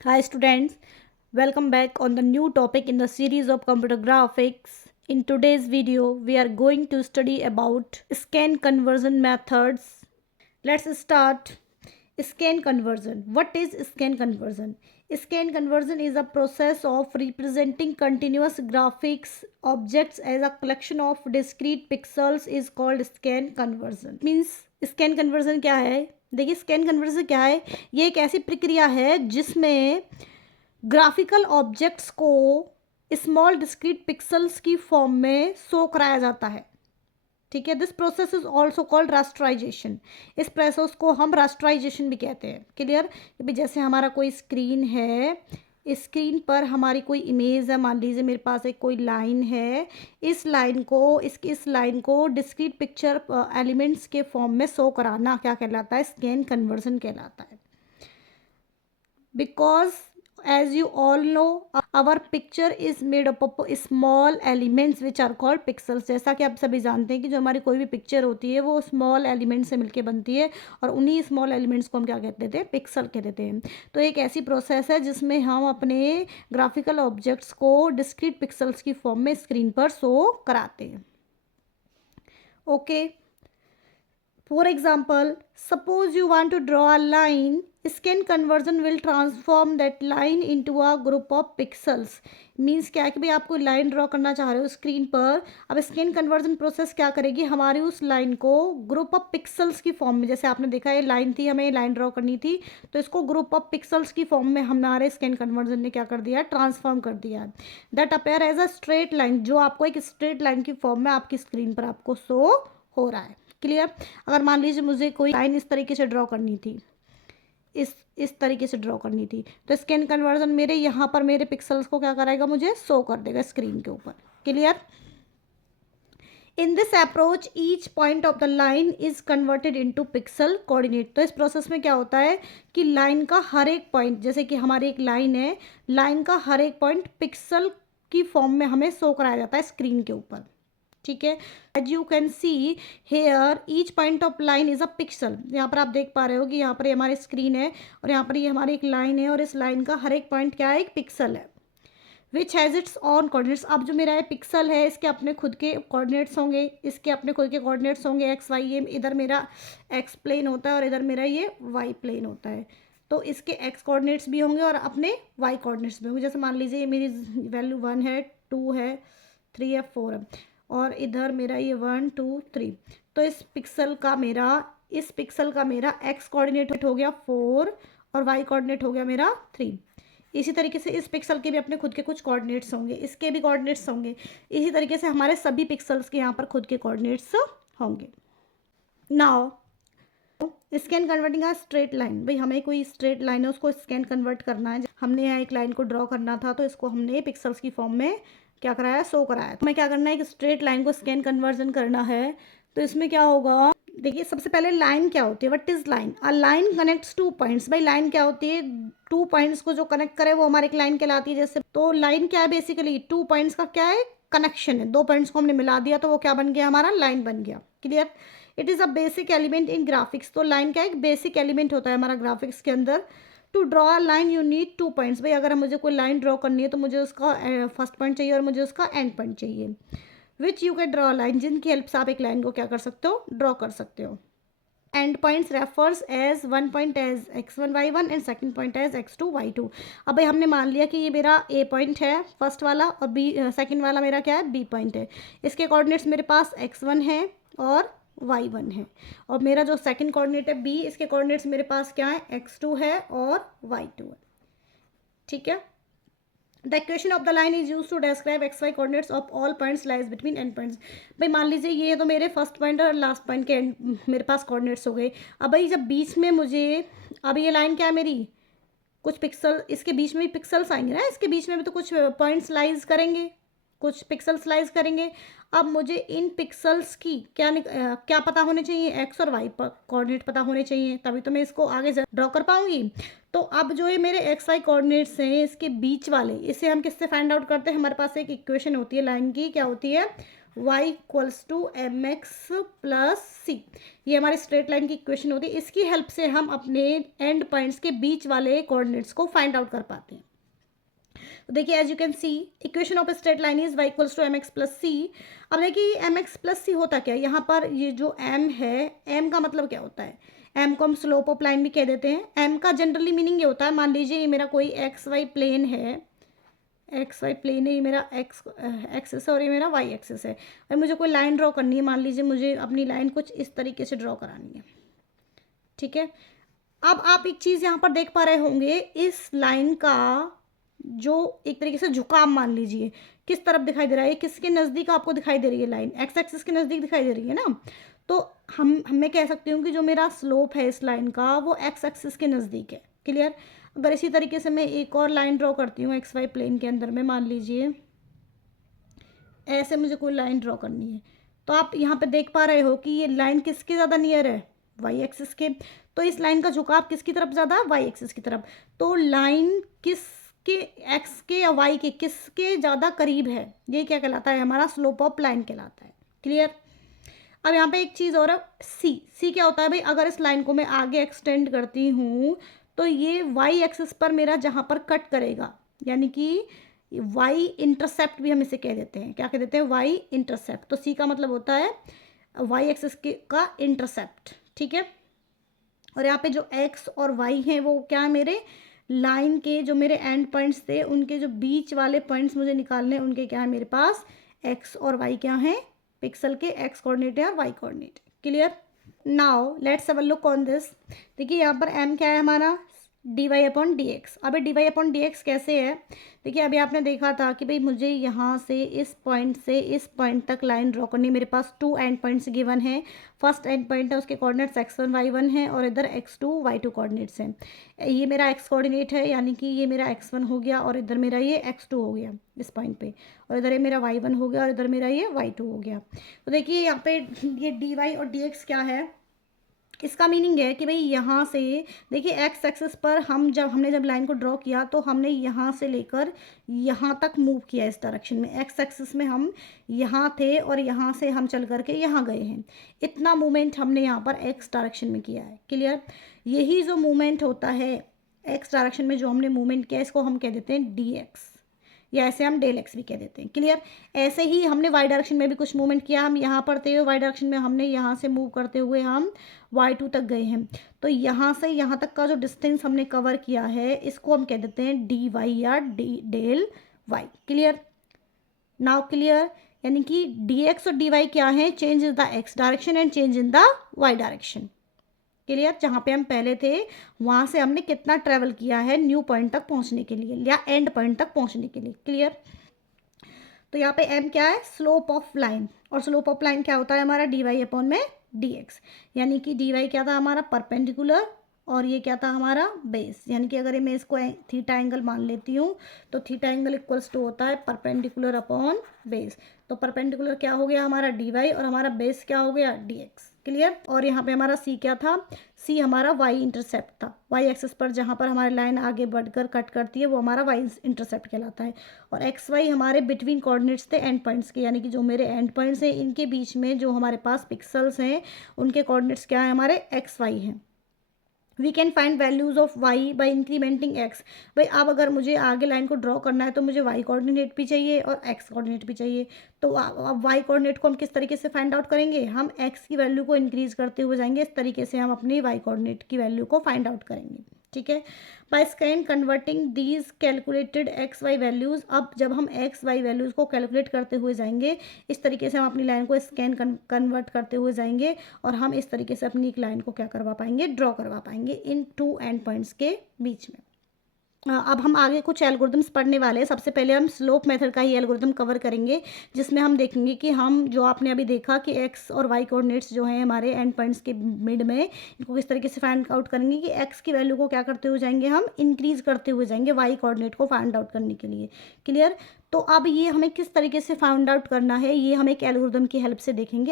Hi students, welcome back on the new topic in the series of computer graphics. In today's video, we are going to study about scan conversion methods. Let's start. Scan conversion. What is scan conversion? Scan conversion is a process of representing continuous graphics objects as a collection of discrete pixels is called scan conversion. Means scan conversion क्या है? देखिए scan conversion क्या है. ये एक ऐसी प्रक्रिया है जिसमें ग्राफिकल ऑब्जेक्ट्स को स्मॉल डिस्क्रीट पिक्सल्स की फॉर्म में शो कराया जाता है. ठीक है. This process is also called rasterization. इस प्रोसेस को हम रास्ट्राइजेशन भी कहते हैं. क्लियर. जैसे हमारा कोई स्क्रीन है, स्क्रीन पर हमारी कोई इमेज है. मान लीजिए मेरे पास एक कोई लाइन है. इस लाइन को डिस्क्रीट पिक्चर एलिमेंट्स के फॉर्म में शो कराना क्या कहलाता है? स्कैन कन्वर्जन कहलाता है. Because as you all know our picture is made up of small elements which are called pixels. जैसा कि आप सभी जानते हैं कि जो हमारी कोई भी पिक्चर होती है वो स्मॉल एलिमेंट से मिलके बनती है और उन्हीं स्मॉल एलिमेंट्स को हम क्या कहते थे? पिक्सल कहते हैं. तो एक ऐसी प्रोसेस है जिसमें हम अपने ग्राफिकल ऑब्जेक्ट्स को डिस्क्रीट पिक्सल्स की फॉर्म में स्क्रीन पर शो कराते हैं. Okay. For example, suppose you want to draw a line, scan conversion will transform that line into a group of pixels. Means क्या है कि भाई आपको लाइन ड्रॉ करना चाह रहे हो स्क्रीन पर. अब स्कैन कन्वर्जन प्रोसेस क्या करेगी? हमारी उस लाइन को ग्रुप ऑफ पिक्सल्स की फॉर्म में, जैसे आपने देखा ये लाइन थी, हमें लाइन ड्रॉ करनी थी, तो इसको ग्रुप ऑफ पिक्सल्स की फॉर्म में हमारे स्कैन कन्वर्जन ने क्या कर दिया? ट्रांसफॉर्म कर दिया. That appear as a straight line, जो आपको एक स्ट्रेट लाइन की फॉर्म में आपकी स्क्रीन पर आपको शो हो रहा है. क्लियर. अगर मान लीजिए मुझे कोई लाइन इस तरीके से ड्रॉ करनी थी, इस तरीके से ड्रॉ करनी थी, तो स्कैन कन्वर्जन मेरे यहाँ पर मेरे पिक्सल्स को क्या कराएगा? मुझे शो कर देगा स्क्रीन के ऊपर. Clear. In this approach each point of the line is converted into pixel coordinate. तो इस प्रोसेस में क्या होता है कि लाइन का हर एक पॉइंट, जैसे कि हमारी एक लाइन है, लाइन का हर एक पॉइंट पिक्सल की फॉर्म में हमें शो कराया जाता है स्क्रीन के ऊपर. ठीक है. As you can see here each point of line is a pixel. यहाँ पर आप देख पा रहे हो कि यहाँ पर ये हमारी स्क्रीन है और यहाँ पर ये हमारी एक लाइन है और इस लाइन का हर एक पॉइंट क्या है? एक पिक्सल है. Which has its on coordinates. अब जो मेरा ये पिक्सल है इसके अपने खुद के कोऑर्डिनेट्स होंगे, इसके अपने खुद के कोऑर्डिनेट्स होंगे एक्स वाई. ये इधर मेरा एक्स प्लेन होता है और इधर मेरा ये वाई प्लेन होता है. तो इसके एक्स कोऑर्डिनेट्स भी होंगे और अपने वाई कोऑर्डिनेट्स भी होंगे. जैसे मान लीजिए ये मेरी वैल्यू 1 है, 2 है, 3 है, 4 है और इधर मेरा ये 1 2 3. तो इस पिक्सल का मेरा एक्स कोऑर्डिनेट हो गया 4 और वाई कोऑर्डिनेट हो गया मेरा 3. इसी तरीके से इस पिक्सल के भी अपने खुद के कुछ कोऑर्डिनेट्स होंगे, इसके भी कोऑर्डिनेट्स होंगे. इसी तरीके से हमारे सभी पिक्सल्स के यहाँ पर खुद के कोऑर्डिनेट्स होंगे. नाउ स्कैन कन्वर्टिंग आ स्ट्रेट लाइन. भाई हमें कोई स्ट्रेट लाइन है उसको स्कैन कन्वर्ट करना है. हमने यहाँ एक लाइन को ड्रॉ करना था तो इसको हमने पिक्सल्स की फॉर्म में क्या कराया? शो कराया. तो हमें क्या करना है? एक स्ट्रेट लाइन को स्कैन कन्वर्जन करना है. तो इसमें क्या होगा? देखिए सबसे पहले लाइन क्या होती है? What is line? A line connects two points. भाई लाइन क्या होती है? 2 पॉइंट्स को जो कनेक्ट करे वो हमारी एक लाइन कहलाती है. जैसे तो लाइन क्या है? बेसिकली 2 पॉइंट्स का क्या है? कनेक्शन है. 2 पॉइंट्स को हमने मिला दिया तो वो क्या बन गया? हमारा लाइन बन गया. Clear. It is a basic element in graphics. तो लाइन क्या है? एक बेसिक एलिमेंट होता है हमारा ग्राफिक्स के अंदर. To draw a line you need 2 points. भाई अगर मुझे कोई लाइन ड्रॉ करनी है तो मुझे उसका फर्स्ट पॉइंट चाहिए और मुझे उसका एंड पॉइंट चाहिए. Which you can draw line, जिनकी हेल्प से आप एक लाइन को क्या कर सकते हो? ड्रॉ कर सकते हो. End points refers as one point as x1 y1 and second point as x2 y2. अब भाई हमने मान लिया कि ये मेरा ए पॉइंट है फर्स्ट वाला और बी सेकंड वाला मेरा क्या है? बी पॉइंट है. इसके कोऑर्डिनेट्स मेरे पास x1 है और y1 है और मेरा जो सेकंड कोऑर्डिनेट है b, इसके कोऑर्डिनेट्स मेरे पास क्या है? x2 है और y2 है. ठीक है. The equation of the line is use to describe X Y coordinates of all points lies between end points. भाई मान लीजिए ये तो मेरे फर्स्ट पॉइंट और लास्ट पॉइंट के मेरे पास कोऑर्डिनेट्स हो गए. अब भाई जब बीच में मुझे, अब ये लाइन क्या है मेरी? कुछ पिक्सल, इसके बीच में भी पिक्सल्स आएंगे ना, इसके बीच में भी तो कुछ पॉइंट्स लाइज करेंगे, कुछ पिक्सल्स लाइज करेंगे. अब मुझे इन पिक्सल्स की क्या पता होने चाहिए? एक्स और वाई कोऑर्डिनेट पता होने चाहिए, तभी तो मैं इसको आगे ड्रॉ कर पाऊंगी. तो अब जो ये मेरे एक्स वाई कोऑर्डिनेट्स हैं इसके बीच वाले, इसे हम किससे फाइंड आउट करते हैं? हमारे पास एक इक्वेशन होती है लाइन की, क्या होती है? y equals to m x plus c, ये हमारी स्ट्रेट लाइन की इक्वेशन होती है। इसकी हेल्प से हम अपने एंड पॉइंट्स के बीच वाले कोऑर्डिनेट्स को फाइंड आउट कर पाते हैं। तो देखिए as you can see equation of straight line is y equals to m x plus c. अब देखिए एम एक्स प्लस सी होता क्या है, यहाँ पर ये जो m है, m का मतलब क्या होता है, m को हम स्लोप ऑफ लाइन भी कह देते हैं। m का जनरली मीनिंग ये होता है, मान लीजिए ये मेरा कोई एक्स वाई प्लेन है, एक्स वाई प्लेन है, ये मेरा एक्स एक्सिस है और ये मेरा वाई एक्सिस है, और मुझे कोई लाइन ड्रॉ करनी है। मान लीजिए मुझे अपनी लाइन कुछ इस तरीके से ड्रॉ करानी है, ठीक है। अब आप एक चीज़ यहाँ पर देख पा रहे होंगे, इस लाइन का जो एक तरीके से झुकाव मान लीजिए किस तरफ दिखाई दे रहा है, किसके नज़दीक आपको दिखाई दे रही है, लाइन एक्स एक्सिस के नज़दीक दिखाई दे रही है ना। तो मैं कह सकती हूँ कि जो मेरा स्लोप है इस लाइन का वो एक्स एक्सिस के नज़दीक है। क्लियर। अगर इसी तरीके से मैं एक और लाइन ड्रॉ करती हूँ एक्स वाई प्लेन के अंदर में, मान लीजिए ऐसे मुझे कोई लाइन ड्रॉ करनी है, तो आप यहाँ पे देख पा रहे हो कि ये लाइन किसके ज़्यादा नियर है, वाई एक्सिस के। तो इस लाइन का झुकाव किसकी तरफ ज़्यादा है, वाई एक्सिस की तरफ। तो लाइन किसके, एक्स के या वाई के किसके ज़्यादा करीब है, ये क्या कहलाता है, हमारा स्लोप ऑफ लाइन कहलाता है। क्लियर। अब यहाँ पे एक चीज़ और है, सी क्या होता है भाई, अगर इस लाइन को मैं आगे एक्सटेंड करती हूँ तो ये वाई एक्सिस पर मेरा जहाँ पर कट करेगा, यानी कि वाई इंटरसेप्ट भी हम इसे कह देते हैं, क्या कह देते हैं, वाई इंटरसेप्ट। तो सी का मतलब होता है वाई एक्सिस का इंटरसेप्ट, ठीक है। और यहाँ पे जो एक्स और वाई हैं वो क्या है, मेरे लाइन के जो मेरे एंड पॉइंट्स थे उनके जो बीच वाले पॉइंट्स मुझे निकालने हैं, उनके क्या है मेरे पास एक्स और वाई क्या हैं, पिक्सल के एक्स कोऑर्डिनेट है और y coordinate. Clear. Now let's have a look on this. देखिए यहाँ पर m क्या है हमारा, d y upon d x. अभी d y upon d x कैसे है, देखिए अभी आपने देखा था कि भाई मुझे यहाँ से इस पॉइंट तक लाइन ड्रॉ करनी। मेरे पास 2 एंड पॉइंट्स गिवन है। फर्स्ट एंड पॉइंट है, उसके कोऑर्डिनेट्स x1 y1 है और इधर x2 y2 कोऑर्डिनेट्स हैं। ये मेरा x कोऑर्डिनेट है, यानी कि ये मेरा x1 हो गया और इधर मेरा ये x2 हो गया इस पॉइंट पे, और इधर ये मेरा y1 हो गया और इधर मेरा ये y2 हो गया। तो देखिए यहाँ पे ये dy और dx क्या है, इसका मीनिंग है कि भाई यहाँ से देखिए एक्स एक्सिस पर हमने जब लाइन को ड्रॉ किया तो हमने यहाँ से लेकर यहाँ तक मूव किया इस डायरेक्शन में। एक्स एक्सिस में हम यहाँ थे और यहाँ से हम चल करके यहाँ गए हैं, इतना मूवमेंट हमने यहाँ पर एक्स डायरेक्शन में किया है। क्लियर। यही जो मूवमेंट होता है एक्स डायरेक्शन में, जो हमने मूवमेंट किया, इसको हम कह देते हैं डी एक्स, या ऐसे हम डेल एक्स भी कह देते हैं। क्लियर। ऐसे ही हमने वाई डायरेक्शन में भी कुछ मूवमेंट किया, हम यहाँ पर थे वाई डायरेक्शन में, हमने यहाँ से मूव करते हुए हम y2 तक गए हैं। तो यहाँ से यहाँ तक का जो डिस्टेंस हमने कवर किया है इसको हम कह देते हैं डी वाई या del Y. Clear. Now clear. यानी कि डी एक्स और डी वाई क्या है, change in the X direction and change in the Y direction. Clear. जहाँ पे हम पहले थे वहाँ से हमने कितना ट्रेवल किया है न्यू पॉइंट तक पहुँचने के लिए या एंड पॉइंट तक पहुँचने के लिए। क्लियर। तो यहाँ पे m क्या है, स्लोप ऑफ लाइन, और स्लोप ऑफ लाइन क्या होता है हमारा, डी वाई अपॉन में डी एक्स। यानी कि डी वाई क्या था हमारा परपेंडिकुलर और ये क्या था हमारा बेस। यानी कि अगर मैं इसको थीटा एंगल मान लेती हूँ तो थीटा एंगल इक्वल्स टू होता है परपेंडिकुलर अपॉन बेस। तो परपेंडिकुलर क्या हो गया हमारा डी वाई और हमारा बेस क्या हो गया डी एक्स। क्लियर। और यहाँ पे हमारा सी क्या था, सी हमारा वाई इंटरसेप्ट था। वाई एक्सिस पर जहाँ पर हमारी लाइन आगे बढ़कर कट करती है वो हमारा वाई इंटरसेप्ट कहलाता है। और एक्स वाई हमारे बिटवीन कोऑर्डिनेट्स थे एंड पॉइंट्स के, यानी कि जो मेरे एंड पॉइंट्स हैं इनके बीच में जो हमारे पास पिक्सल्स हैं उनके कोऑर्डिनेट्स क्या है, हमारे एक्स वाई हैं। We can find values of y by incrementing x. भाई अब अगर मुझे आगे लाइन को ड्रॉ करना है तो मुझे वाई कोऑर्डिनेट भी चाहिए और एक्स कोऑर्डिनेट भी चाहिए। तो अब वाई कोऑर्डिनेट को हम किस तरीके से फाइंड आउट करेंगे, हम एक्स की वैल्यू को इंक्रीज़ करते हुए जाएंगे, इस तरीके से हम अपनी वाई कोऑर्डिनेट की वैल्यू को फाइंड आउट करेंगे। ठीक है। By scan converting these calculated X Y values. अब जब हम एक्स वाई वैल्यूज़ को कैलकुलेट करते हुए जाएंगे इस तरीके से हम अपनी लाइन को स्कैन कन्वर्ट करते हुए जाएंगे और हम इस तरीके से अपनी एक लाइन को क्या करवा पाएंगे, ड्रॉ करवा पाएंगे इन 2 एंड पॉइंट्स के बीच में। अब हम आगे कुछ एल्गोरिदम्स पढ़ने वाले हैं। सबसे पहले हम स्लोप मेथड का ही एल्गोरिदम कवर करेंगे जिसमें हम देखेंगे कि हम जो आपने अभी देखा कि एक्स और वाई कोऑर्डिनेट्स जो हैं हमारे एंड पॉइंट्स के मिड में, इनको किस तरीके से फाइंड आउट करेंगे कि एक्स की वैल्यू को क्या करते हुए जाएंगे, हम इंक्रीज़ करते हुए जाएंगे वाई कोऑर्डिनेट को फाइंड आउट करने के लिए। क्लियर। तो अब ये हमें किस तरीके से फाइंड आउट करना है ये हम एक एल्गोरिदम की हेल्प से देखेंगे।